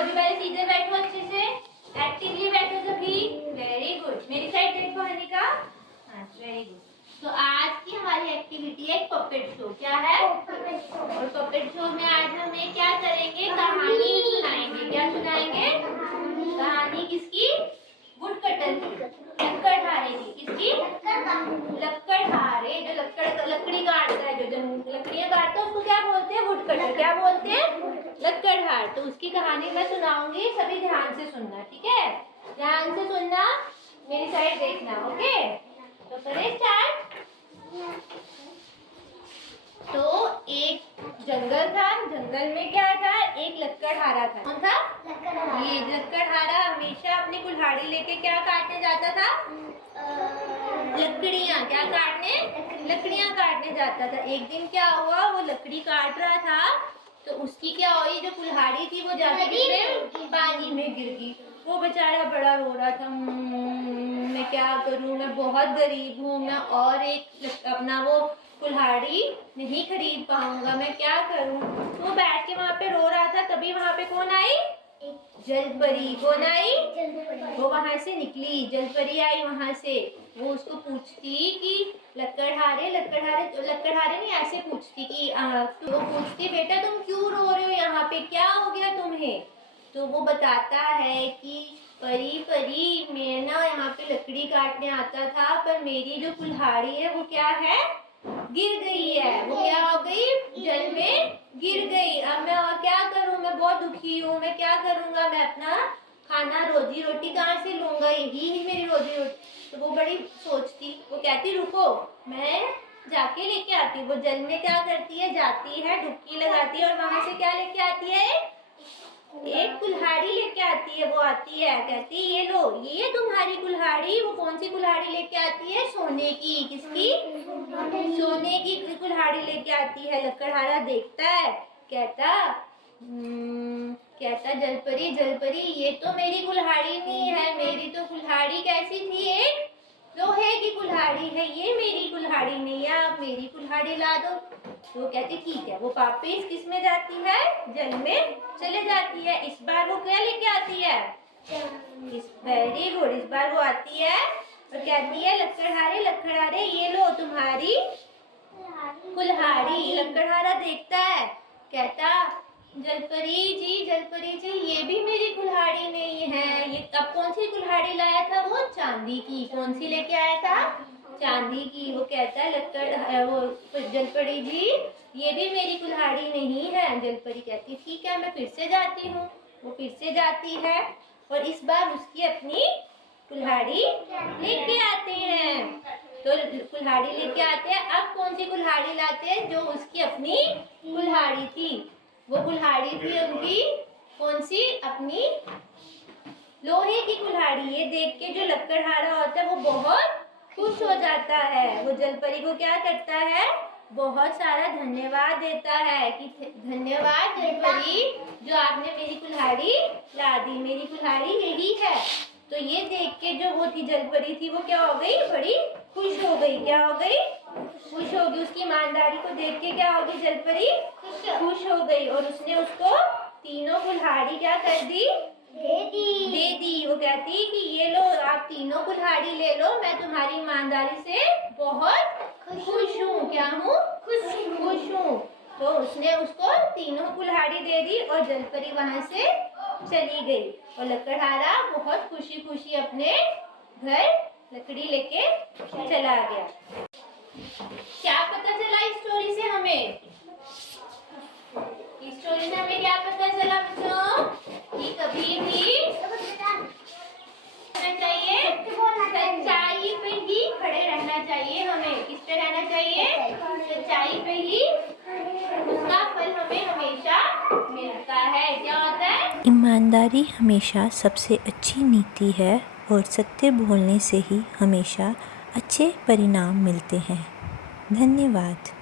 सभी पहले सीधे बैठो, अच्छे से एक्टिवली बैठो सभी। Very good. मेरी साइड देखो हनिका। हाँ वेरी गुड। तो आज की हमारी एक्टिविटी है पपेट शो। क्या है? और पपेट शो में आज हमें क्या करेंगे, कहानी सुनाएंगे। क्या सुनाएंगे? कहानी किसकी? वुडकटर की, लकड़हारे की। किसकी? लकड़हारे। जो लकड़ी काटता है, जो लकड़ियां काटता है उसको क्या बोलते हैं? वुडकटर। क्या बोलते हैं? लकड़हार। तो उसकी कहानी मैं सुनाऊंगी, सभी ध्यान से सुनना, ठीक है? ध्यान से सुनना, मेरी साइड देखना, ओके? तो करें स्टार्ट। तो एक जंगल था, जंगल में क्या था? एक लकड़हारा था। कौन था? ये लकड़हारा हमेशा अपनी कुल्हाड़ी लेके क्या काटने जाता था? लकड़ियाँ। क्या काटने? लकड़ियाँ काटने जाता था। एक दिन क्या हुआ, वो लकड़ी काट रहा था तो उसकी क्या हुई, जो कुल्हाड़ी थी वो जाके पानी में गिर गई। वो बेचारा बड़ा रो रहा था, मैं क्या करूँ, मैं बहुत गरीब हूँ, मैं और एक अपना वो कुल्हाड़ी नहीं खरीद पाऊंगा, मैं क्या करूँ। वो बैठ के वहाँ पे रो रहा था। तभी वहाँ पे कौन आई? जलपरी। कौन आई? वो वहां से निकली, जलपरी आई वहां से। वो उसको पूछती कि लकड़हारे लकड़हारे, लकड़हारे नहीं ऐसे पूछती कि तो वो पूछती बेटा तुम क्यों रो रहे हो, यहाँ पे क्या हो गया तुम्हें? तो वो बताता है कि परी परी, मैं ना यहाँ पे लकड़ी काटने आता था, पर मेरी जो कुल्हाड़ी है वो क्या है, गिर गई है। वो क्या हो गई? जल में गिर गई। अब मैं और क्या करूँ, मैं बहुत दुखी हूँ, मैं क्या करूँगा, मैं अपना खाना रोजी रोटी कहाँ से लूँगा, यही मेरी रोजी रोटी। तो वो बड़ी सोचती, वो कहती रुको मैं जाके लेके आती हूँ। वो जल में क्या करती है, जाती है, डुबकी लगाती है और वहां से क्या लेके आती है? एक कुल्हाड़ी लेके आती है। वो आती है, कहती है ये लो, ये तुम्हारी कुल्हाड़ी। वो कौन सी कुल्हाड़ी लेके आती है? सोने की। किसकी? सोने की कुल्हाड़ी लेके आती है। लकड़हारा देखता है, कहता कहता जलपरी जलपरी, ये तो मेरी कुल्हाड़ी नहीं है, मेरी तो कुल्हाड़ी कैसी थी, एक लोहे की कुल्हाड़ी है, ये मेरी कुल्हाड़ी नहीं है, आप मेरी कुल्हाड़ी ला दो। तो कहती ठीक है। वो वापिस किस में जाती है? जल में चले जाती है। इस बार वो क्या लेके आती है? Very good. इस बार वो आती है और कहती है लकड़हारे लकड़हारे, ये लो तुम्हारी कुल्हाड़ी। लकड़हारा देखता है, कहता जलपरी जी, ये भी मेरी कुल्हाड़ी नहीं है। ये अब कौन सी कुल्हाड़ी लाया था? वो चांदी की। कौन सी लेके आया था? चांदी की। वो कहता है वो जलपरी जी, ये भी मेरी कुल्हाड़ी नहीं है। जलपरी कहती ठीक है, मैं फिर से जाती हूँ। वो फिर से जाती है और इस बार उसकी अपनी कुल्हाड़ी लेके आते हैं। तो कुल्हाड़ी लेके आते हैं। अब कौन सी कुल्हाड़ी लाते हैं? जो उसकी अपनी कुल्हाड़ी थी। वो कुल्हाड़ी थी उनकी कौन सी? अपनी लोहे की कुल्हाड़ी। ये देख के जो लकड़हारा होता है वो बहुत खुश हो जाता है। वो जलपरी को क्या करता है? बहुत सारा धन्यवाद देता है कि धन्यवाद जलपरी, जो आपने मेरी कुल्हाड़ी ला दी, मेरी कुल्हाड़ी यही है। तो ये देख के जो वो थी जलपरी थी, वो क्या हो गई? बड़ी खुश हो गई। क्या हो गई? खुश हो गई। उसकी ईमानदारी को देख के क्या हो गई? जलपरी खुश हो गई और उसने उसको तीनों कुल्हाड़ी क्या कर दी? दे दी। वो कहती कि ये लो, आप तीनों कुल्हाड़ी ले लो, मैं तुम्हारी ईमानदारी से बहुत खुश हूँ। क्या हूँ? खुश हूँ। तो उसने उसको तीनों कुल्हाड़ी दे दी और जलपरी वहां से चली गई और लकड़हारा बहुत खुशी खुशी अपने घर लकड़ी लेके चला गया। क्या पता चला इस स्टोरी से हमें? इस स्टोरी से हमें क्या पता चला बच्चों? कि कभी भी रहना चाहिए, सच्चाई पे ही खड़े रहना चाहिए। हमें किस पे रहना चाहिए? सच्चाई पे ही, उसका फल हमें हमेशा मिलता है। क्या होता है? ईमानदारी हमेशा सबसे अच्छी नीति है और सत्य बोलने से ही हमेशा अच्छे परिणाम मिलते हैं। धन्यवाद।